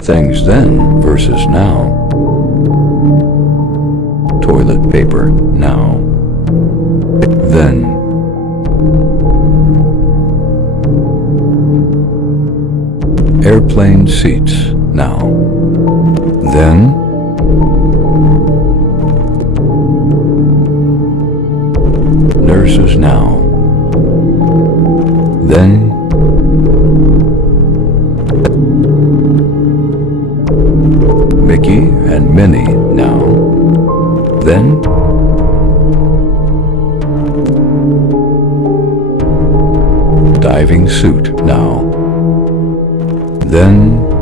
Things then versus now. Toilet paper now. Then. Airplane seats now. Then. Nurses now. Then. Mickey and Minnie now. Then. Diving suit now. Then.